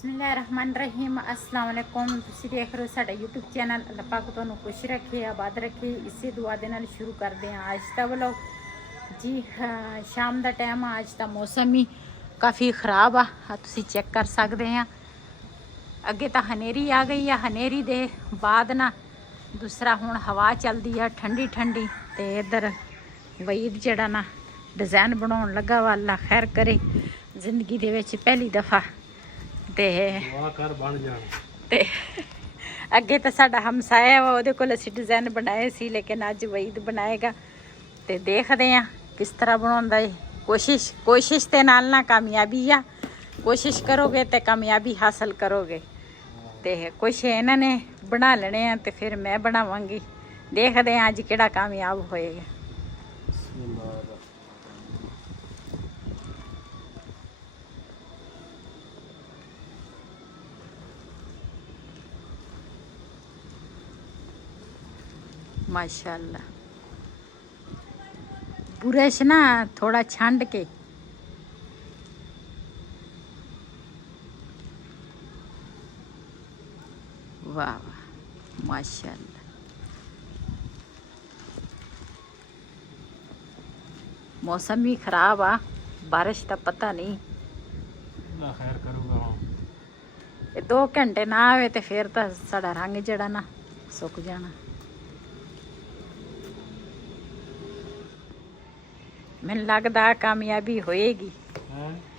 बिस्मिल्लाहिर्रहमानिर्रहीम अस्सलाम वालेकुम। तुसी देख रहे हो साडा यूट्यूब चैनल। अल्लाह पाक तुहानू खुश रखे, आबाद रखे। इसी दुआ दे नाल शुरू करते हैं अज दा व्लॉग जी। शाम का टाइम आ, अज का मौसम ही काफ़ी खराब आ, तुसी चेक कर सकते हैं। अगे तो हनेरी आ गई है, हनेरी दे बाद ना दूसरा हुण हवा चलती है ठंडी ठंडी। तो इधर वईद जड़ा ना डिज़ाइन बनाउण लगा वा, अल्लाह खैर करे जिंदगी दे विच पहली दफ़ा। ते अगे तो साडा हमसाया वा, उहदे कोल असीं डिज़ाइन बनाए सी, लेकिन अज वईद बनाएगा। तो देखते हैं किस तरह बनाउंदा है। कोशिश के नाल ना कामयाबी आ, कोशिश करोगे तो कामयाबी हासिल करोगे। तो कुछ इन्होंने बना लेने हैं तो फिर मैं बनावांगी। देखते हैं अज किहड़ा कामयाब होएगा। माशाल्लाह बुरश ना थोड़ा छांड के वाह वाह माशाल्लाह। मौसम भी खराब आ, बारिश का पता नहीं। खैर करूँगा 2 घंटे ना आवे तो फिर तो साड़ा रंग जड़ा ना सुक जाना। मैनूं लगदा कामयाबी होएगी।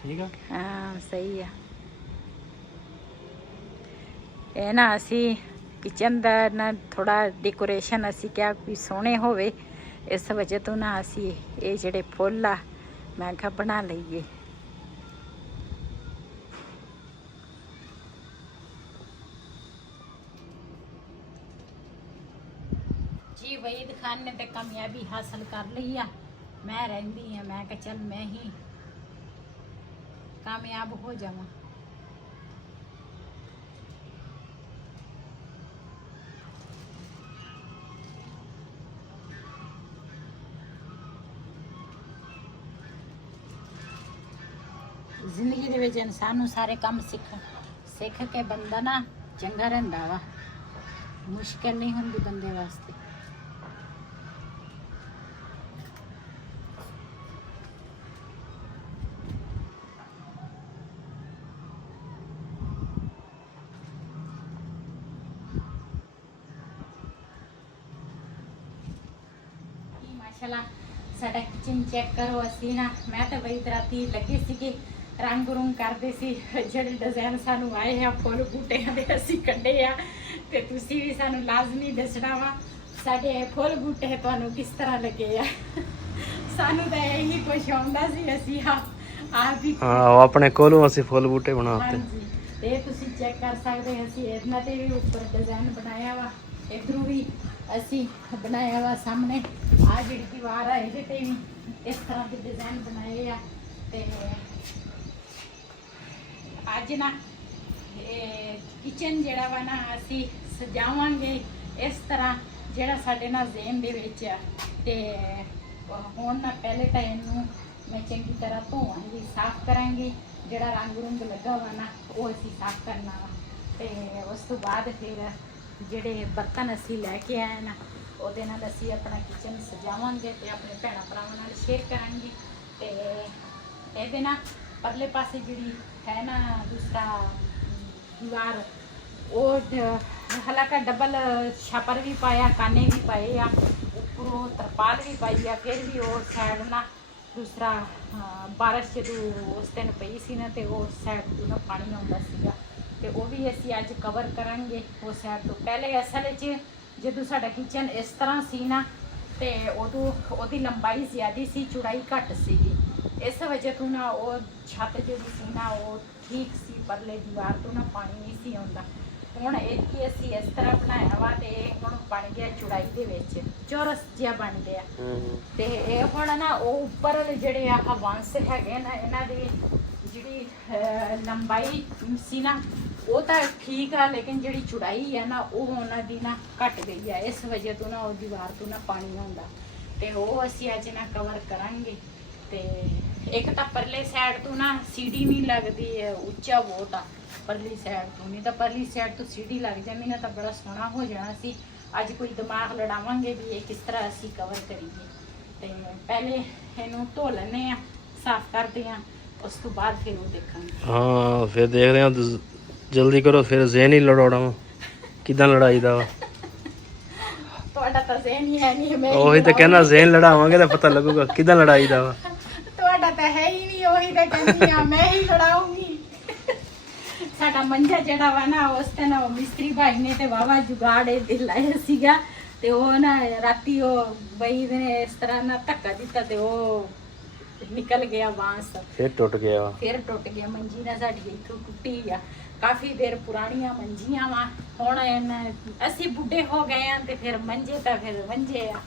ठीक है, हाँ सही है। ये ना असी किचन दा ना थोड़ा डेकोरेशन असी क्या कोई सोहने होवे, इस वजह तो ना असी ये जिहड़े फुल आ मैं कहा बना लईए। जी वहीद खान ने तो कामयाबी हासिल कर ली आ, मैं रहिंदी हाँ। मैं कहा चल मैं ही कामयाब हो जावां। जिंदगी दे विच इंसान नूं सारे काम सिख के बंदा ना चंगा रहिंदा वा, मुश्किल नहीं हुंदी बंदे वास्ते। माशाल्लाह साडा किचन चेक करो। असी ना मैं तो बई राती लगे सीगे रंग रुंग करते सी, जिहड़े डिज़ाइन सानू आए हैं फुल बूटियां दे असी कड्ढे आ। ते तुसी भी सानू लाजमी दसना वा साडे फुल बूटे तुहानू किस तरह लगे आ। सानू तो यही कुछ आउंदा सी, असी आप भी अपने कोलों असी फुल बूटे बनाते। हाँ जी, ते तुसी चेक कर सकते असी इन्हां ते भी उपर डिज़ाइन बनाया वा, इधरों भी असी बनाया वा। सामने आ जिहड़ी दीवार है इहदे ते भी इस तरह के डिज़ाइन बनाए आ। ते अज ना किचन जिहड़ा वा ना असी सजावांगे इस तरह जिहड़ा साडे ना ज़हन दे विच आ। ते हुण ना पहले तो इनू मैं चंगी तरह धोवांगी, साफ करांगी। जिहड़ा रंग रुंग लगा वा ना वो असी साफ करना वा। ते उस तो बाद फिर जिहड़े बर्तन असी लैके आए ना ਉਹਦੇ ਨਾਲ ਅਸੀਂ अपना किचन सजावांगे ते अपने भैणों भरावां नाल शेयर करांगे। ते ਇਹਦੇ ਨਾਲ परले पासे जिहड़ी है ना दूसरा दीवार वो हल्का डबल छापर भी पाया, काने भी पाए आ, उपरों तरपाल भी पाई आ। फिर भी वो साइड ना दूसरा बारिश जदों उस दिन पई सी ना तो उस साइड तो ना पानी आउंदा सीगा, ते वो भी असी अज कवर करांगे उस साइड तो। पहले असल च जदों साडा किचन इस तरह सी ना ते उदों ओहदी लंबाई ज़्यादा सी, चौड़ाई घट सीगी। इस वजह तो ना वो छत जिहड़ी सी ना वो ठीक सी, परले दीवार तो ना पानी नहीं सी आउंदा। हुण इहदी असी इस तरह बनाया वा ते हुण बन गया चौड़ाई दे विच चौरस जिहा बन गया। ते हुण ना वो उपर जिहड़े आह वंश हैगे ना इन्हां दी जिहड़ी लंबाई सी ना वो तो ठीक है, लेकिन जिहड़ी चौड़ाई है ना वो उन्हां दी ना घट गई है। इस वजह तो ना वो दीवार तो ना पानी आउंदा ते वो असी अज ना कवर करांगे। ते एक तो परले साइड तो ना सीढ़ी नहीं लगती, उच्चा बहुत आ, ਪਰਲੀ ਸਾਈਡ ਤੋਂ, ਨਹੀਂ ਤਾਂ ਪਰਲੀ ਸਾਈਡ ਤੋਂ ਸੀੜੀ ਲੱਗ ਜਾਂਦੀ ਨਾ ਤਾਂ ਬੜਾ ਸੋਹਣਾ ਹੋ ਜਾਣਾ ਸੀ। ਅੱਜ ਕੋਈ ਦਿਮਾਗ ਲੜਾਵਾਂਗੇ ਵੀ ਇਹ ਕਿਸ ਤਰ੍ਹਾਂ ਅਸੀਂ ਕਵਰ ਕਰੀਏ। ਤੇ ਪਹਿਲੇ ਇਹਨੂੰ ਧੋ ਲੈਂਦੇ ਆ, ਸਾਫ਼ ਕਰਦੇ ਆ, ਉਸ ਤੋਂ ਬਾਅਦ ਫਿਰ ਉਹ ਦੇਖਾਂਗੇ। ਹਾਂ ਫਿਰ ਦੇਖਦੇ ਹਾਂ, ਜਲਦੀ ਕਰੋ ਫਿਰ ਜ਼ਹਿਨ ਹੀ ਲੜਾਉਣਾ ਵਾ ਕਿਦਾਂ ਲੜਾਈਦਾ ਵਾ। ਤੁਹਾਡਾ ਤਾਂ ਜ਼ਹਿਨ ਹੀ ਹੈ ਨਹੀਂ, ਮੈਂ ਉਹੀ ਤਾਂ ਕਹਿੰਦਾ ਜ਼ਹਿਨ ਲੜਾਵਾਂਗੇ ਤਾਂ ਪਤਾ ਲੱਗੂਗਾ ਕਿਦਾਂ ਲੜਾਈਦਾ ਵਾ। ਤੁਹਾਡਾ ਤਾਂ ਹੈ ਹੀ ਨਹੀਂ, ਉਹੀ ਤਾਂ ਕਹਿੰਦੀ ਆ ਮੈਂ ਹੀ ਲੜਾਉਂਗੀ। ਸਾਡਾ ਮੰਜਾ ਜਿਹੜਾ ਵਾ ਨਾ ਉਸ ਤੇ ਨਾ ਮਿਸਤਰੀ ਭਾਈ ਨੇ ਤੇ ਵਾਵਾ ਜੁਗਾੜੇ ਦੇ ਲਾਇਆ ਸੀਗਾ ਤੇ ਉਹ ਨਾ ਰਾਤੀ ਉਹ ਬਈ ਨੇ ਇਸ ਤਰ੍ਹਾਂ ਨਾ ਧੱਕਾ ਦਿੱਤਾ ਤੇ ਉਹ ਨਿਕਲ ਗਿਆ ਬਾਂਸ, ਫਿਰ ਟੁੱਟ ਗਿਆ ਵਾ। ਫਿਰ ਟੁੱਟ ਗਿਆ। ਮੰਜੀ ਨਾ ਸਾਡੀ ਇੱਥੋਂ ਟੁੱਟੀ ਆ, ਕਾਫੀ ਦੇਰ ਪੁਰਾਣੀਆਂ ਮੰਜੀਆਂ ਵਾ। ਹੁਣ ਅਸੀਂ ਬੁੱਢੇ ਹੋ ਗਏ ਆ ਤੇ ਫਿਰ ਮੰਜੇ ਤਾਂ ਫਿਰ ਮੰਜੇ ਆ।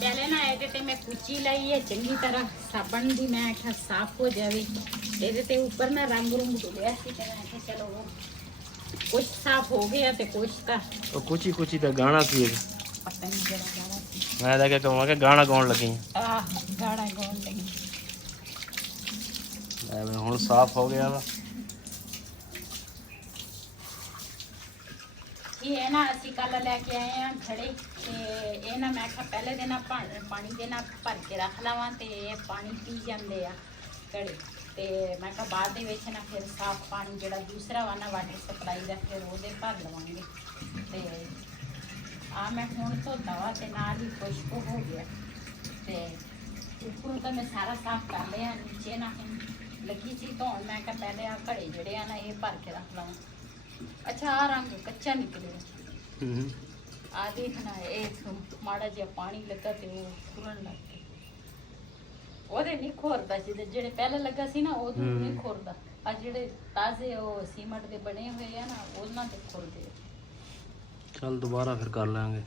ਪਹਿਲੇ ਨਾ ਇਹਦੇ ਤੇ ਮੈਂ ਕੁਚੀ ਲਈ ਹੈ ਚੰਗੀ ਤਰ੍ਹਾਂ ਸਾਬਣ ਦੀ, ਮੈਂ ਆਖਿਆ ਸਾਫ਼ ਹੋ ਜਾਵੇ। ਇਹਦੇ ਤੇ ਉੱਪਰ ਨਾ ਰੰਗ ਰੁੰਗ ਡੁੱਲਿਆ ਸੀ ਤੇ ਮੈਂ ਆਖਿਆ ਚਲੋ ਕੁਛ ਸਾਫ਼ ਹੋ ਗਿਆ ਤੇ ਕੁਛ ਤਾਂ ਉਹ ਕੁਚੀ ਦਾ ਗਾਣਾ ਸੀ ਇਹ। ਪਤਾ ਨਹੀਂ ਕਿਹੜਾ ਗਾਣਾ ਸੀ। ਮੈਂ ਤਾਂ ਕਿਹਾ ਕਹਾਂ ਕਿ ਗਾਣਾ ਗਾਉਣ ਲੱਗੀ ਆਹ ਗਾਣਾ ਗਾਉਣ ਲੱਗੀ। ਐਵੇਂ ਹੁਣ ਸਾਫ਼ ਹੋ ਗਿਆ ਵਾ। ਇਹ ਹੈ ਨਾ ਅਸੀਂ ਕੱਲ ਲੈ ਕੇ ਆਏ ਆ ਘੜੇ ਤੇ ਇਹ ਨਾ ਮੈਂ ਕਿਹਾ ਪਹਿਲੇ ਦਿਨ ਪਾਣੀ ਦੇ ਨਾਲ ਭਰ ਕੇ ਰੱਖ ਲਵਾਂ ਤੇ ਇਹ ਪਾਣੀ ਪੀ ਜਾਂਦੇ ਆ ਘੜੇ। ਤੇ ਮੈਂ ਕਿਹਾ ਬਾਅਦ ਦੇ ਵਿੱਚ ਨਾ ਫਿਰ ਸਾਫ਼ ਪਾਣੀ ਜਿਹੜਾ ਦੂਸਰਾ ਵਾ ਨਾ ਵਾਟਰ ਸਪਲਾਈ ਦਾ ਫਿਰ ਉਹਦੇ ਭਰ ਲਵਾਂਗੇ। ਤੇ ਆ ਮੈਂ ਹੁਣ ਧੋਤਾ ਵਾ ਤੇ ਨਾਲ ਹੀ ਖੁਸ਼ਕ ਹੋ ਗਿਆ ਤੇ ਉੱਪਰੋਂ ਤਾਂ ਮੈਂ ਸਾਰਾ ਸਾਫ਼ ਕਰ ਲਿਆ, ਨੀਚੇ ਨਾ ਲੱਗੀ ਸੀ ਧੋਣ। ਮੈਂ ਕਿਹਾ ਪਹਿਲੇ ਆ ਘੜੇ ਜਿਹੜੇ ਆ ਨਾ ਇਹ ਭਰ ਕੇ ਰੱਖ ਲਵਾਂ। ਅੱਛਾ ਆ ਰੰਗ ਕੱਚਾ ਨਿਕਲਿਆ। ਆ ਦੇਖਣਾ ਇਹ ਮਾੜਾ ਜਿਹਾ ਪਾਣੀ ਲੱਗਾ ਤੇ ਉਹ ਖੁੱਲਣ ਲੱਗ ਗਿਆ। ਉਹਦੇ ਨਹੀਂ ਖੋਰਦਾ ਸੀ ਜਿਹੜੇ ਪਹਿਲੇ ਲੱਗਾ ਸੀ ਨਾ ਉਹਦੇ ਨਹੀਂ ਖੋਰਦਾ। ਆ ਜਿਹੜੇ ਤਾਜ਼ੇ ਉਹ ਸੀਮਟ ਦੇ ਬਣੇ ਹੋਏ ਆ ਨਾ ਉਹਨਾਂ ਤੇ ਖੁੱਲਦੇ ਆ। ਚੱਲ ਦੁਬਾਰਾ ਫਿਰ ਕਰ ਲਾਂਗੇ।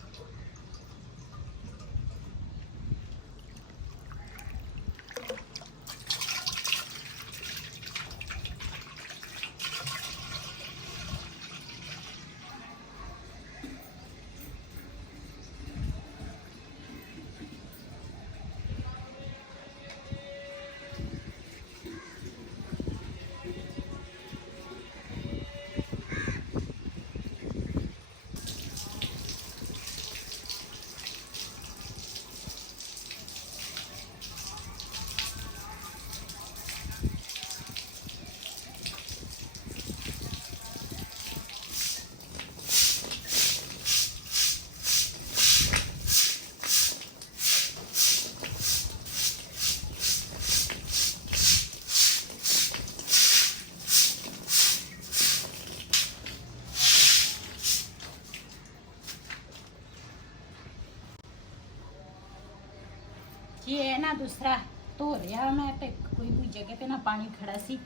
ਜੀ ਇਹ ਨਾ ਦੂਸਰਾ ਧੋ ਰਿਹਾ ਮੈਂ ਤੇ ਕੋਈ ਜਗ੍ਹਾ ਤੇ ਨਾ ਪਾਣੀ ਖੜਾ ਸੀ।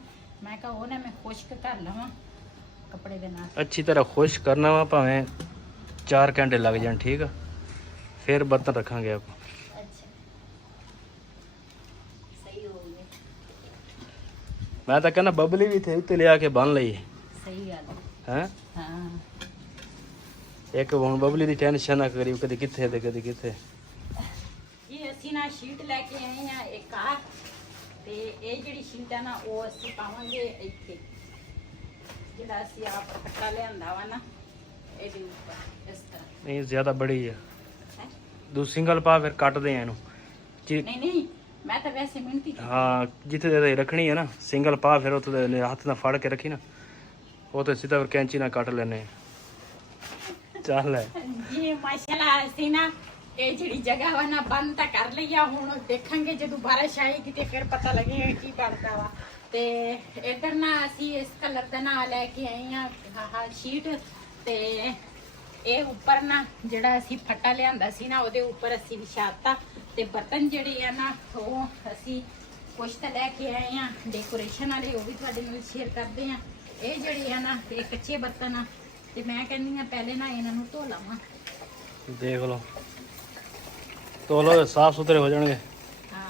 ਮੈਂ ਕਿਹਾ ਉਹ ਨਾ ਮੈਂ ਖੁਸ਼ਕ ਕਰ ਲਵਾਂ ਕੱਪੜੇ ਦੇ ਨਾਲ। ਅੱਛੀ ਤਰ੍ਹਾਂ ਖੁਸ਼ ਕਰਨਾ ਵਾ, ਭਾਵੇਂ 4 ਘੰਟੇ ਲੱਗ ਜਾਣ, ਠੀਕ ਆ। ਫਿਰ ਬਰਤਨ ਰੱਖਾਂਗੇ ਆਪਾਂ। ਅੱਛਾ ਸਹੀ ਹੋ ਗਿਆ। ਮੈਂ ਤਾਂ ਕਹਿੰਦਾ ਬਬਲੀ ਵੀ ਥੇ ਉੱਤੇ ਲਿਆ ਕੇ ਬੰਨ ਲਈਏ। ਸਹੀ ਗੱਲ ਹੈ। ਹਾਂ ਇੱਕ ਹੁਣ ਬਬਲੀ ਦੀ ਟੈਨਸ਼ਨ ਨਾ ਕਰੀ, ਕਦੀ ਕਿੱਥੇ ਤੇ ਕਦੀ ਕਿੱਥੇ। ਇਹ ਅਸੀਂ ਨਾ ਸ਼ੀਟ ਲੈ ਕੇ ਆਏ ਆ ਇੱਕ ਆ ਤੇ ਇਹ ਜਿਹੜੀ ਸ਼ੀਟ ਆ ਨਾ ਉਹ ਅਸੀਂ ਪਾਵਾਂਗੇ ਇੱਥੇ, ਜਿਹੜਾ ਅਸੀਂ ਆਪ ਫੱਟਾ ਲਿਆਂਦਾ ਵਾ ਨਾ ਇਹਦੇ ਉੱਪਰ ਇਸ ਤਰ੍ਹਾਂ। ਨਹੀਂ ਜ਼ਿਆਦਾ ਬੜੀ ਆ, ਹੈਂ? ਦੂ ਸਿੰਗਲ ਪਾ ਫਿਰ ਕੱਟਦੇ ਆ ਇਹਨੂੰ ਨਹੀਂ ਨਹੀਂ, ਮੈਂ ਤਾਂ ਵੈਸੇ ਮਿਹਨਤੀ ਹਾਂ ਜਿੱਥੇ ਤੇ ਰੱਖਣੀ ਹੈ ਨਾ ਸਿੰਗਲ ਪਾ, ਫਿਰ ਉੱਥੇ ਹੱਥ ਨਾਲ ਫੜ ਕੇ ਰੱਖੀ ਨਾ, ਉਹ ਤੇ ਸਿੱਧਾ ਫਿਰ ਕੈਂਚੀ ਨਾਲ ਕੱਟ ਲੈਣੇ। ਚੱਲ ਹੈ ਜੀ ਮਾਸ਼ਾਅੱਲਾ। ਅਸੀਂ ਨਾ ਇਹ ਜਿਹੜੀ ਜਗ੍ਹਾ ਵਾ ਨਾ ਬੰਦ ਤਾਂ ਕਰ ਲਈ ਆ, ਹੁਣ ਦੇਖਾਂਗੇ ਜਦੋਂ ਬਾਰਿਸ਼ ਆਏਗੀ ਤੇ ਫਿਰ ਪਤਾ ਲੱਗੇਗਾ ਕੀ ਬਣਦਾ ਵਾ। ਤੇ ਇੱਧਰ ਨਾ ਅਸੀਂ ਇਸ ਕਲਰ ਦਾ ਨਾ ਲੈ ਕੇ ਆਏ ਆ ਆਹ ਸ਼ੀਟ, ਤੇ ਇਹ ਉੱਪਰ ਨਾ ਜਿਹੜਾ ਅਸੀਂ ਫੱਟਾ ਲਿਆਂਦਾ ਸੀ ਨਾ ਉਹਦੇ ਉੱਪਰ ਅਸੀਂ ਵਿਛਾਤਾ। ਤੇ ਬਰਤਨ ਜਿਹੜੇ ਆ ਨਾ ਉਹ ਅਸੀਂ ਕੁਛ ਤਾਂ ਲੈ ਕੇ ਆਏ ਆ ਡੈਕੋਰੇਸ਼ਨ ਵਾਲੇ, ਉਹ ਵੀ ਤੁਹਾਡੇ ਨਾਲ ਸ਼ੇਅਰ ਕਰਦੇ ਆ। ਇਹ ਜਿਹੜੇ ਆ ਨਾ ਇਹ ਕੱਚੇ ਬਰਤਨ ਆ, ਤੇ ਮੈਂ ਕਹਿੰਦੀ ਆ ਪਹਿਲੇ ਨਾ ਇਹਨਾਂ ਨੂੰ ਧੋ ਲਵਾਂ। ਦੇਖ ਲਓ, ਧੋ ਲਓ, ਸਾਫ ਸੁਥਰੇ ਹੋ ਜਾਣਗੇ। ਹਾਂ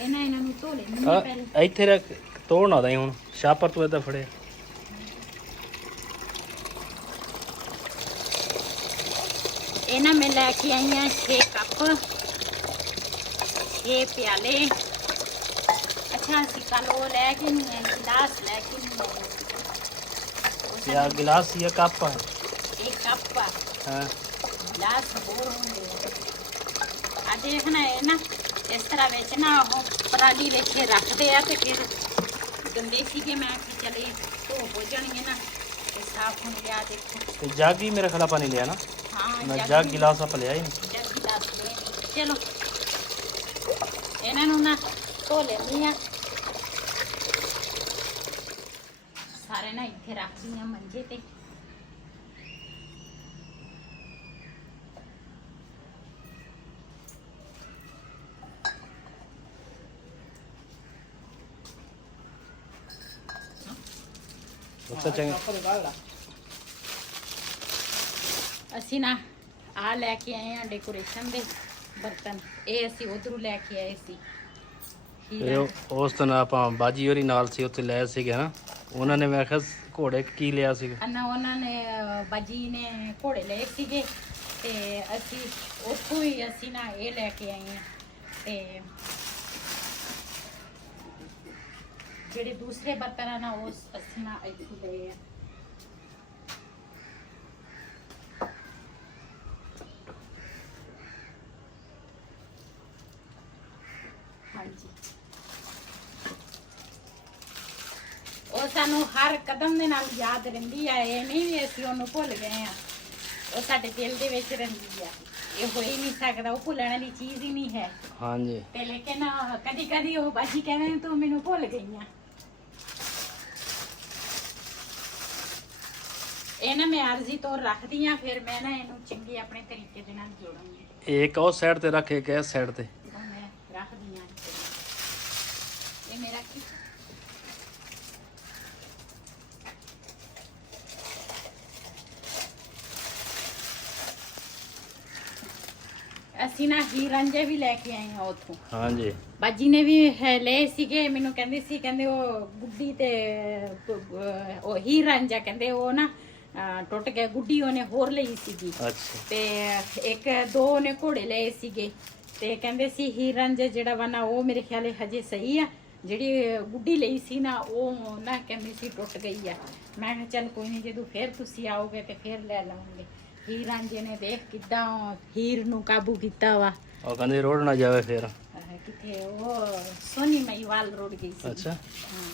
ਇਹਨਾਂ ਨੂੰ ਧੋ ਲੈਣੀ ਆ ਪਹਿਲੇ। ਇੱਥੇ ਰੱਖ, ਤੋੜ ਨਾ ਦਈ ਹੁਣ, ਸ਼ਾਪਰ ਤੋਂ ਏਦਾਂ ਫੜਿਆ। ਇਹ ਨਾ ਮੈਂ ਲੈ ਕੇ ਆਈ ਆ 6 ਕੱਪ, 6 ਪਿਆਲੇ। ਅੱਛਾ ਅਸੀਂ ਕੱਲ ਉਹ ਲੈ ਕੇ ਨਹੀਂ ਆਏ, ਗਿਲਾਸ ਲੈ ਕੇ ਨਹੀਂ ਆਏ। या गिलास या कप है? एक कप हाँ गिलास ਹੋਰ ਹੁੰਦੇ ਆ। ਆ ਦੇਖਣਾ ਇਹ ਨਾ ਇਸ ਤਰ੍ਹਾਂ ਵਿੱਚ ਨਾ ਉਹ ਪਰਾਲੀ ਵਿੱਚ ਰੱਖਦੇ ਆ ਤੇ ਫਿਰ ਗੰਦੇ ਸੀਗੇ, ਮੈਂ ਕਿਹਾ ਚਲੇ ਧੋ ਹੋ ਜਾਣਗੇ ਨਾ ਤੇ ਸਾਫ਼ ਹੋ ਗਿਆ। ਦੇਖੋ तो जग ही मेरा खला पानी लिया ना, ਹਾਂ मैं जग गिलास आप लिया ही नहीं। ਜੱਗ ਗਿਲਾਸ ਲੈ। ਚਲੋ ਇਹਨਾਂ ਨੂੰ ਨਾ ਧੋ ਲੈਂਦੀ ਆ ਸਾਰੇ ਨਾ, ਇੱਥੇ ਰੱਖਦੀ ਆ ਮੰਜੇ ਤੇ। अच्छा चंगा, ਅਸੀਂ ਨਾ ਆ ਲੈ ਕੇ ਆਏ ਆ ਡੈਕੋਰੇਸ਼ਨ ਦੇ ਬਰਤਨ। ਇਹ ਅਸੀਂ ਉਧਰੋਂ ਲੈ ਕੇ ਆਏ ਸੀ ਇਹ ਉਸ ਦਿਨ ਆਪਾਂ ਬਾਜੀ ਹੋਰੀ ਨਾਲ ਸੀ ਉੱਥੇ ਲੈ ਸੀਗੇ ਨਾ, ਉਹਨਾਂ ਨੇ ਮੈਂ ਕਿਹਾ ਘੋੜੇ ਕੀ ਲਿਆ ਸੀਗਾ ਅੰਨਾ, ਉਹਨਾਂ ਨੇ ਬਾਜੀ ਨੇ ਘੋੜੇ ਲਏ ਸੀਗੇ ਤੇ ਅਸੀਂ ਉੱਥੋਂ ਹੀ ਅਸੀਂ ਨਾ ਇਹ ਲੈ ਕੇ ਆਏ ਆ। ਤੇ ਜਿਹੜੇ ਦੂਸਰੇ ਬਰਤਨ ਆ ਨਾ ਉਹ ਅਸੀਂ ਨਾ ਇੱਥੋਂ ਲਏ ਆ। ਹਾਂਜੀ, ਉਹ ਸਾਨੂੰ ਹਰ ਕਦਮ ਦੇ ਨਾਲ ਯਾਦ ਰਹਿੰਦੀ ਆ। ਇਹ ਨਹੀਂ ਵੀ ਅਸੀਂ ਉਹਨੂੰ ਭੁੱਲ ਗਏ ਆ, ਉਹ ਸਾਡੇ ਦਿਲ ਦੇ ਵਿੱਚ ਰਹਿੰਦੀ ਆ। ਇਹ ਹੋ ਹੀ ਨਹੀਂ ਸਕਦਾ, ਉਹ ਭੁੱਲਣ ਵਾਲੀ ਚੀਜ਼ ਹੀ ਨਹੀਂ ਹੈ। ਹਾਂਜੀ ਤੇ ਲੇਕਿਨ ਕਦੀ ਕਦੀ ਉਹ ਬਾਜੀ ਕਹਿੰਦੇ ਤੂੰ ਮੈਨੂੰ ਭੁੱਲ ਗਈ ਆ। ਇਹ ਨਾ ਮੈਂ ਆਰਜ਼ੀ ਤੌਰ ਰੱਖਦੀ ਆ, ਫਿਰ ਮੈਂ ਨਾ ਇਹਨੂੰ ਚੰਗੇ ਆਪਣੇ ਤਰੀਕੇ ਦੇ ਨਾਲ ਜੋੜਾਂਗੀ। ਇੱਕ ਉਸ ਸਾਈਡ ਤੇ ਰੱਖ, ਇੱਕ ਇਸ ਸਾਈਡ ਤੇ। ਮੈਂ ਰੱਖਦੀ ਆ ਇਹ ਮੇਰਾ ਕੀ ਅਸੀਂ ਨਾ ਹੀ ਰਾਂਝੇ ਵੀ ਲੈ ਕੇ ਆਏ ਆ ਉੱਥੋਂ। ਹਾਂਜੀ ਬਾਜੀ ਨੇ ਵੀ ਲਏ ਸੀਗੇ, ਮੈਨੂੰ ਕਹਿੰਦੇ ਸੀ, ਕਹਿੰਦੇ ਉਹ ਗੁੱਡੀ ਤੇ ਉਹ ਹੀ ਰਾਂਝਾ ਕਹਿੰਦੇ ਉਹ ਨਾ ਟੁੱਟ ਗਿਆ। ਗੁੱਡੀ ਉਹਨੇ ਹੋਰ ਲਈ ਸੀਗੀ ਅੱਛਾ, ਤੇ ਇੱਕ ਦੋ ਉਹਨੇ ਘੋੜੇ ਲਏ ਸੀਗੇ, ਤੇ ਕਹਿੰਦੇ ਸੀ ਹੀ ਰਾਂਝਾ ਜਿਹੜਾ ਵਾ ਨਾ ਉਹ ਮੇਰੇ ਖਿਆਲੇ ਹਜੇ ਸਹੀ ਆ, ਜਿਹੜੀ ਗੁੱਡੀ ਲਈ ਸੀ ਨਾ ਉਹ ਨਾ ਕਹਿੰਦੇ ਸੀ ਟੁੱਟ ਗਈ ਆ। ਮੈਂ ਕਿਹਾ ਚੱਲ ਕੋਈ ਨਹੀਂ, ਜਦੋਂ ਫਿਰ ਤੁਸੀਂ ਆਓਗੇ ਤੇ ਫਿਰ ਲੈ ਲਵਾਂਗੇ। ਹੀਰ ਰਾਂਝੇ ਨੇ ਦੇਖ ਕਿੱਦਾਂ ਹੀਰ ਨੂੰ ਕਾਬੂ ਕੀਤਾ ਵਾ। ਉਹ ਕਹਿੰਦੇ ਰੋਡ ਨਾ ਜਾਵੇ ਫਿਰ। ਕਿੱਥੇ ਉਹ ਸੋਨੀ ਮਹੀਵਾਲ ਰੋਡ ਗਈ ਸੀ। ਅੱਛਾ ਹਾਂ।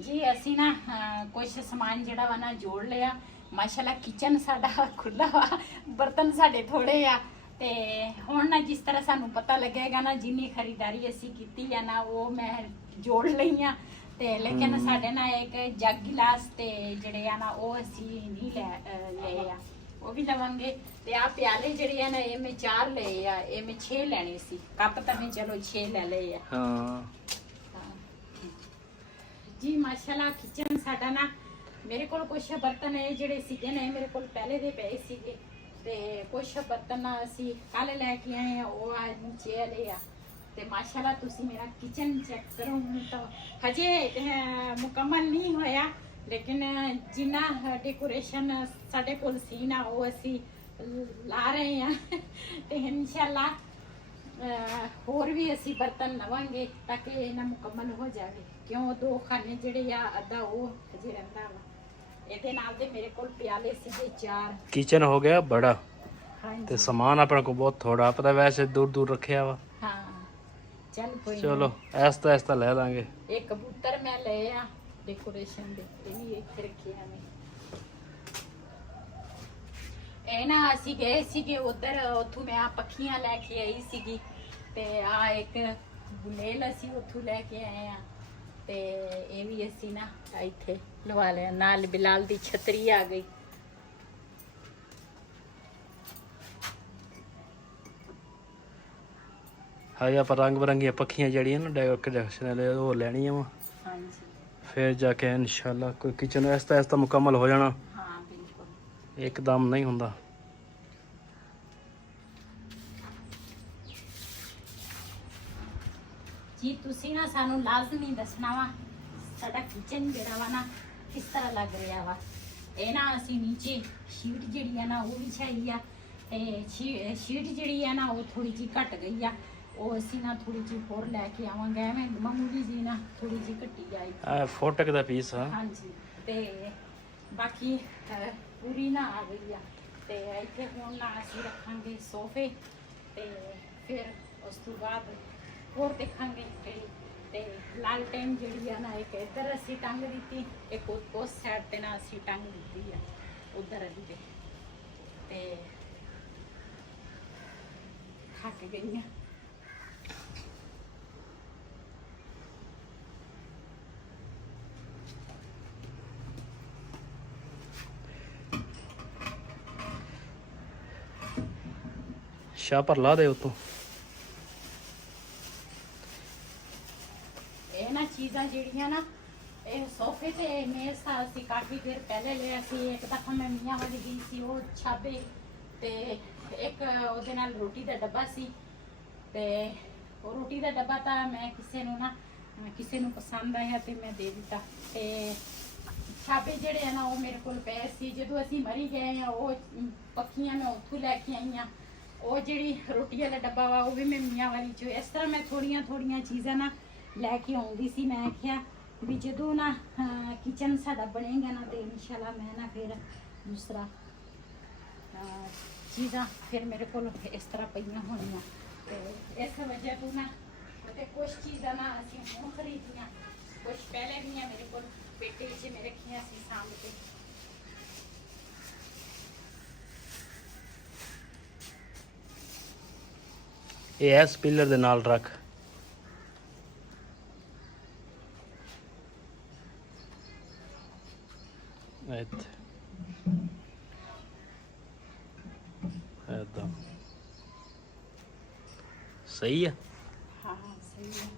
ਜੀ ਅਸੀਂ ਨਾ ਕੁਝ ਸਮਾਨ ਜਿਹੜਾ ਵਾ ਨਾ ਜੋੜ ਲਿਆ। ਮਾਸ਼ਾਅੱਲਾ ਕਿਚਨ ਸਾਡਾ ਖੁੱਲਾ ਵਾ, ਬਰਤਨ ਸਾਡੇ ਥੋੜੇ ਆ। ਤੇ ਹੁਣ ਨਾ ਜਿਸ ਤਰ੍ਹਾਂ ਸਾਨੂੰ ਪਤਾ ਲੱਗੇਗਾ ਨਾ ਜਿੰਨੀ ਖਰੀਦਾਰੀ ਅਸੀਂ ਕੀਤੀ ਆ ਨਾ ਉਹ ਮੈਂ ਜੋੜ ਲਈਆਂ। ਤੇ ਲੇਕਿਨ ਸਾਡੇ ਨਾ ਇੱਕ ਜੱਗ ਗਿਲਾਸ ਤੇ ਜਿਹੜੇ ਆ ਨਾ ਉਹ ਅਸੀਂ ਨਹੀਂ ਲਏ ਆ, ਉਹ ਵੀ ਲਵਾਂਗੇ। ਤੇ ਆ ਪਿਆਲੇ ਜਿਹੜੇ ਆ ਨਾ ਇਹ ਮੈਂ 4 ਲਏ ਆ, ਇਹ ਮੈਂ 6 ਲੈਣੇ ਸੀ। ਕੱਪ ਤਾਂ ਮੈਂ ਚਲੋ 6 ਲੈ ਲਏ ਆ। ਹਾਂ ਜੀ ਮਾਸ਼ਾਅੱਲਾ ਕਿਚਨ ਸਾਡਾ ਨਾ, ਮੇਰੇ ਕੋਲ ਕੁਝ ਬਰਤਨ ਹੈ ਜਿਹੜੇ ਸੀਗੇ ਨੇ ਮੇਰੇ ਕੋਲ ਪਹਿਲੇ ਦੇ ਪਏ ਸੀਗੇ, ਤੇ ਕੁਝ ਬਰਤਨ ਅਸੀਂ ਕੱਲ ਲੈ ਕੇ ਆਏ ਆ, ਉਹ ਅੱਜ ਨੀਚੇ ਲਏ ਆ। ਤੇ ਮਾਸ਼ਾਅੱਲਾ ਤੁਸੀਂ ਮੇਰਾ ਕਿਚਨ ਚੈੱਕ ਕਰੋ। ਹੁਣ ਤਾਂ ਹਜੇ ਮੁਕੰਮਲ ਨਹੀਂ ਹੋਇਆ, ਲੇਕਿਨ ਜਿੰਨਾ ਡੈਕੋਰੇਸ਼ਨ ਸਾਡੇ ਕੋਲ ਸੀ ਨਾ ਉਹ ਅਸੀਂ ਲਾ ਰਹੇ ਆ ਤੇ ਇਨਸ਼ਾਅੱਲਾ ਹੋਰ ਵੀ ਅਸੀਂ ਬਰਤਨ ਲਵਾਂਗੇ ਤਾਂ ਕਿ ਇਹਨਾਂ ਮੁਕੰਮਲ ਹੋ ਜਾਵੇ। ਕਿਉਂ 2 ਖਾਨੇ ਜਿਹੜੇ ਆ ਅੱਧਾ ਉਹ ਹਜੇ ਰਹਿੰਦਾ ਵਾ। ਇਹਦੇ ਨਾਲ ਦੇ ਮੇਰੇ ਕੋਲ ਪਿਆਲੇ ਸੀਗੇ 4। ਕਿਚਨ ਹੋ ਗਿਆ ਬੜਾ ਤੇ ਹਾਂਜੀ ਸਮਾਨ ਆਪਣੇ ਕੋਲ ਬਹੁਤ ਥੋੜਾ, ਪਤਾ ਵੈਸੇ ਦੂਰ ਦੂਰ ਰੱਖਿਆ ਵਾ। ਹਾਂ ਚੱਲ ਕੋਈ ਚਲੋ ਐਸਤਾ ਲੈ ਲਾਂਗੇ। ਇਹ ਕਬੂਤਰ ਮੈਂ ਲਏ ਆ ਡੈਕੋਰੇਸ਼ਨ ਦੇ, ਇਹ ਵੀ ਇੱਥੇ ਰੱਖੇ ਆ ਨੇ। ਇਹ ਨਾ ਅਸੀਂ ਗਏ ਸੀਗੇ ਉਧਰ, ਉੱਥੋਂ ਮੈਂ ਆ ਪੱਖੀਆਂ ਲੈ ਕੇ ਆਈ ਸੀਗੀ ਤੇ ਆ ਇੱਕ ਗੁਲੇਲ ਅਸੀਂ ਉੱਥੋਂ ਲੈ ਕੇ ਆਏ ਆ ਤੇ ਇਹ ਵੀ ਅਸੀਂ ਨਾ ਇੱਥੇ ਲਵਾ ਲਿਆ। ਨਾਲ ਬਿਲਾਲ ਦੀ ਛਤਰੀ ਆ ਗਈ। ਹਾਏ ਆਪਾਂ ਰੰਗ ਬਰੰਗੀਆਂ ਪੱਖੀਆਂ ਜਿਹੜੀਆਂ ਨਾ ਡੈਕੋਰੇਸ਼ਨ ਵਾਲੇ ਉਹ ਲੈਣੀਆਂ ਵਾ, ਹਾਂਜੀ ਫਿਰ ਜਾ ਕੇ ਇਨਸ਼ਾਅੱਲਾ ਕੋਈ ਕਿਚਨ ਐਸਤਾ ਮੁਕੰਮਲ ਹੋ ਜਾਣਾ। ਹਾਂ ਬਿਲਕੁਲ ਇੱਕਦਮ ਨਹੀਂ ਹੁੰਦਾ। ਜੀ ਤੁਸੀਂ ਨਾ ਸਾਨੂੰ ਲਾਜ਼ਮੀ ਦੱਸਣਾ ਵਾ ਸਾਡਾ ਕਿਚਨ ਜਿਹੜਾ ਵਾ ਨਾ ਕਿਸ ਤਰ੍ਹਾਂ ਲੱਗ ਰਿਹਾ ਵਾ। ਇਹ ਨਾ ਅਸੀਂ ਨੀਚੇ ਸ਼ੀਟ ਜਿਹੜੀ ਆ ਨਾ ਉਹ ਵਿਛਾਈ ਆ ਤੇ ਸ਼ੀਟ ਜਿਹੜੀ ਆ ਨਾ ਉਹ ਥੋੜੀ ਜਿਹੀ ਘਟ ਗਈ ਆ, ਉਹ ਅਸੀਂ ਨਾ ਥੋੜੀ ਜਿਹੀ ਹੋਰ ਲੈ ਕੇ ਆਵਾਂਗੇ। ਐਵੇਂ ਮਾਮੂਲੀ ਜੀ ਨਾ ਥੋੜੀ ਜਿਹੀ ਘਟੀ ਆਈ। ਆ ਫੋਟਕ ਦਾ ਪੀਸ ਆ। ਹਾਂਜੀ ਤੇ ਬਾਕੀ ਪੂਰੀ ਨਾ ਆ ਗਈ ਆ ਤੇ ਇੱਥੇ ਹੁਣ ਨਾ ਅਸੀਂ ਰੱਖਾਂਗੇ ਸੋਫੇ ਤੇ ਫਿਰ ਉਸ ਤੋਂ ਬਾਅਦ ਹੋਰ ਦੇਖਾਂਗੇ ਕਿਹੜੀ। ਤੇ ਲਾਲਟੇਨ ਜਿਹੜੀ ਆ ਨਾ ਇੱਕ ਇੱਧਰ ਅਸੀਂ ਟੰਗ ਦਿੱਤੀ, ਇੱਕ ਉਸ ਸਾਈਡ ਤੇ ਨਾ ਅਸੀਂ ਟੰਗ ਦਿੱਤੀ ਆ ਉਧਰ ਵਾਲੀ ਤੇ ਥੱਕ ਗਈ ਆ। ਸ਼ਾਪਰ ਲਾ ਦੇ ਉਤੋਂ। ਇਹ ਨਾ ਚੀਜ਼ਾਂ ਜਿਹੜੀਆਂ ਨਾ ਇਹ ਸੋਫੇ ਤੇ ਮੇਜ਼ ਤਾਂ ਅਸੀਂ ਕਾਫੀ ਦੇਰ ਪਹਿਲੇ ਲਿਆ ਸੀ। ਇੱਕ ਦਫਾ ਮੈਂ ਮੀਆਂ ਵਾਲੀ ਗਈ ਸੀ, ਉਹ ਛਾਬੇ ਤੇ ਇੱਕ ਉਹਦੇ ਨਾਲ ਰੋਟੀ ਦਾ ਡੱਬਾ ਸੀ ਤੇ ਉਹ ਰੋਟੀ ਦਾ ਡੱਬਾ ਤਾਂ ਮੈਂ ਕਿਸੇ ਨੂੰ ਪਸੰਦ ਆਇਆ ਤੇ ਮੈਂ ਦੇ ਦਿੱਤਾ। ਤੇ ਛਾਬੇ ਜਿਹੜੇ ਆ ਨਾ ਉਹ ਮੇਰੇ ਕੋਲ ਪਏ ਸੀ ਜਦੋਂ ਅਸੀਂ ਮਰੀ ਗਏ ਆ। ਉਹ ਪੱਖੀਆਂ ਮੈਂ ਉੱਥੋਂ ਲੈ ਕੇ ਆਈ ਆ। ਉਹ ਜਿਹੜੀ ਰੋਟੀ ਵਾਲਾ ਡੱਬਾ ਵਾ ਉਹ ਵੀ ਮੈਂ ਮੀਆਂ ਵਾਲੀ ਚੋਂ। ਇਸ ਤਰ੍ਹਾਂ ਮੈਂ ਥੋੜੀਆਂ ਚੀਜ਼ਾਂ ਨਾ ਲੈ ਕੇ ਆਉਂਦੀ ਸੀ। ਮੈਂ ਆਖਿਆ ਵੀ ਜਦੋਂ ਨਾ ਕਿਚਨ ਸਾਡਾ ਬਣੇਗਾ ਨਾ ਤੇ ਇਨਸ਼ਾਅੱਲਾ ਮੈਂ ਨਾ ਫਿਰ ਦੂਸਰਾ ਚੀਜ਼ਾਂ ਫਿਰ ਮੇਰੇ ਕੋਲ ਇਸ ਤਰ੍ਹਾਂ ਪਈਆਂ ਹੋਣੀਆਂ ਤੇ ਇਸ ਵਜ੍ਹਾ ਤੋਂ ਨਾ ਤੇ ਕੁਝ ਚੀਜ਼ਾਂ ਨਾ ਅਸੀਂ ਹੁਣ ਖਰੀਦੀਆਂ, ਕੁਝ ਪਹਿਲੇ ਦੀਆਂ ਮੇਰੇ ਕੋਲ ਪੇਟੇ ਵਿੱਚ ਮੈਂ ਰੱਖੀਆਂ ਸੀ ਸਾਂਭ ਕੇ। ਇਹ ਐਸ ਪਿਲਰ ਦੇ ਨਾਲ ਰੱਖ। ਇੱਥੇ ਏਦਾਂ ਸਹੀ ਆ। ਹਾਂ ਸਹੀ ਹੈ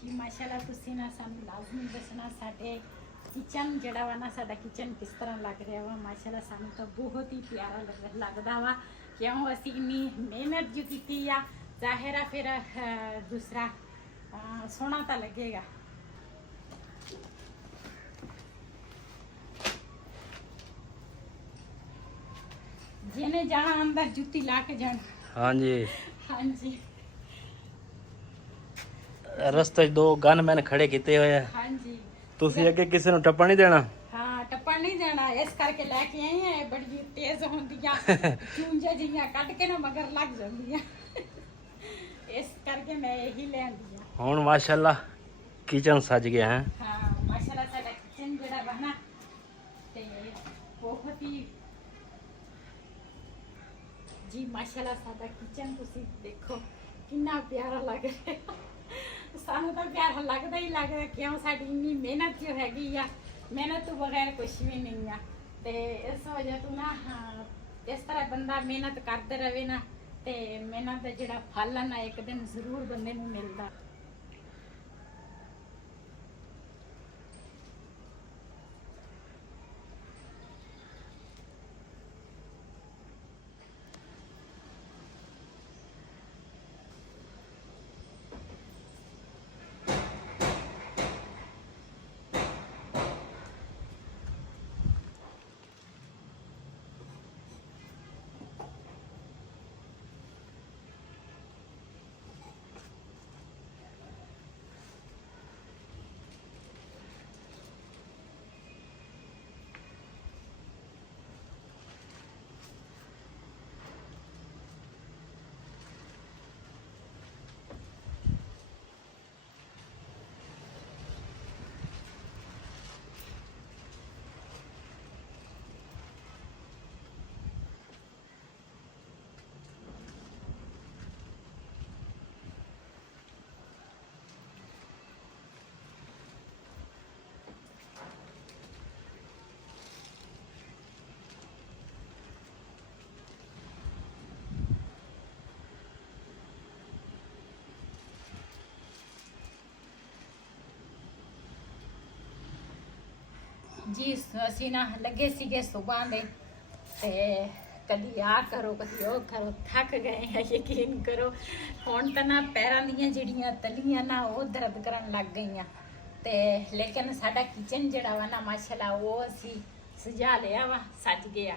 ਜੀ। ਮਾਸ਼ਾਅੱਲਾ ਤੁਸੀਂ ਨਾ ਸਾਨੂੰ ਲਾਜ਼ਮੀ ਦੱਸਣਾ ਸਾਡੇ ਕਿਚਨ ਜਿਹੜਾ ਵਾ ਨਾ ਸਾਡਾ ਕਿਚਨ ਕਿਸ ਤਰ੍ਹਾਂ ਲੱਗ ਰਿਹਾ ਵਾ। ਮਾਸ਼ਾਅੱਲਾ ਸਾਨੂੰ ਤਾਂ ਬਹੁਤ ਹੀ ਪਿਆਰਾ ਲੱਗਦਾ ਵਾ। ਕਿਉਂ ਅਸੀਂ ਇੰਨੀ ਮਿਹਨਤ ਜੋ ਕੀਤੀ ਆ, ਜ਼ਾਹਿਰ ਆ ਫਿਰ ਦੂਸਰਾ ਸੋਹਣਾ ਤਾਂ ਲੱਗੇਗਾ। ਜਿਹਨੇ ਜਾਣਾ ਅੰਦਰ ਜੁੱਤੀ ਲਾ ਕੇ ਜਾਣਾ। ਹਾਂਜੀ ਹਾਂਜੀ ਰਸਤੇ 'ਚ 2 ਗਨਮੈਨ ਖੜੇ ਕੀਤੇ ਹੋਏ ਆ। ਹਾਂਜੀ ਤੁਸੀਂ ਅੱਗੇ ਕਿਸੇ ਨੂੰ ਟੱਪਣ ਨਹੀਂ ਦੇਣਾ। ਹਾਂ ਟੱਪਣ ਨਹੀਂ ਦੇਣਾ, ਇਸ ਕਰਕੇ ਲੈ ਕੇ ਆਈ ਆ। ਇਹ ਬੜੀ ਤੇਜ਼ ਹੁੰਦੀਆਂ ਚੂੰਝਾਂ ਜਿਹੀਆਂ ਕੱਢ ਕੇ ਨਾ ਮਗਰ ਲੱਗ ਜਾਂਦੀਆਂ, ਇਸ ਕਰਕੇ ਮੈਂ ਇਹੀ ਲੈਂਦੀ ਆ। ਹੁਣ ਮਾਸ਼ਾਅੱਲਾ ਕਿਚਨ ਸਜ ਗਿਆ ਹੈ। ਹਾਂ ਮਾਸ਼ਾਅੱਲਾ ਸਾਡਾ ਕਿਚਨ ਜਿਹੜਾ ਵਾ ਨਾ ਤੇ ਬਹੁਤ ਹੀ ਜੀ ਮਾਸ਼ਾਅੱਲਾ ਸਾਡਾ ਕਿਚਨ ਤੁਸੀਂ ਦੇਖੋ ਕਿੰਨਾ ਪਿਆਰਾ ਲੱਗ ਰਿਹਾ। ਸਾਨੂੰ ਤਾਂ ਪਿਆਰਾ ਲੱਗਦਾ ਹੀ ਲੱਗਦਾ। ਕਿਉਂ ਸਾਡੀ ਇੰਨੀ ਮਿਹਨਤ ਜੋ ਹੈਗੀ ਆ, ਮਿਹਨਤ ਤੋਂ ਬਗੈਰ ਕੁਝ ਵੀ ਨਹੀਂ ਆ। ਤੇ ਇਸ ਵਜ੍ਹਾ ਤੋਂ ਨਾ ਇਸ ਤਰ੍ਹਾਂ ਬੰਦਾ ਮਿਹਨਤ ਕਰਦੇ ਰਵੇ ਨਾ ਤੇ ਮਿਹਨਤ ਦਾ ਜਿਹੜਾ ਫਲ ਆ ਨਾ ਇੱਕ ਦਿਨ ਜ਼ਰੂਰ ਬੰਦੇ ਨੂੰ ਮਿਲਦਾ। ਜੀ ਅਸੀਂ ਨਾ ਲੱਗੇ ਸੀਗੇ ਸੁਬਾਹ ਦੇ ਤੇ ਕਦੀ ਆ ਕਰੋ ਕਦੀ ਉਹ ਕਰੋ, ਥੱਕ ਗਏ ਆ ਯਕੀਨ ਕਰੋ। ਹੁਣ ਤਾਂ ਨਾ ਪੈਰਾਂ ਦੀਆਂ ਜਿਹੜੀਆਂ ਤਲੀਆਂ ਨਾ ਉਹ ਦਰਦ ਕਰਨ ਲੱਗ ਗਈਆਂ। ਤੇ ਲੇਕਿਨ ਸਾਡਾ ਕਿਚਨ ਜਿਹੜਾ ਵਾ ਨਾ ਮਾਸ਼ਾਅੱਲਾ ਉਹ ਅਸੀਂ ਸਜਾ ਲਿਆ ਵਾ, ਸੱਜ ਗਿਆ।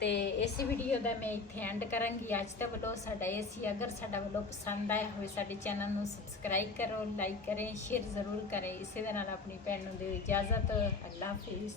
ਤੇ ਇਸ ਵੀਡੀਓ ਦਾ ਮੈਂ ਇੱਥੇ ਐਂਡ ਕਰਾਂਗੀ ਅੱਜ ਦਾ ਵੱਲੋਂ ਸਾਡਾ ਇਹ ਸੀ। ਅਗਰ ਸਾਡਾ ਵੱਲੋਂ ਪਸੰਦ ਆਇਆ ਹੋਵੇ ਸਾਡੇ ਚੈਨਲ ਨੂੰ ਸਬਸਕ੍ਰਾਈਬ ਕਰੋ, ਲਾਈਕ ਕਰੇ, ਸ਼ੇਅਰ ਜ਼ਰੂਰ ਕਰੇ। ਇਸੇ ਦੇ ਨਾਲ ਆਪਣੀ ਭੈਣ ਨੂੰ ਦਿਓ ਇਜਾਜ਼ਤ। ਅੱਲਾ ਹਾਫਿਜ਼।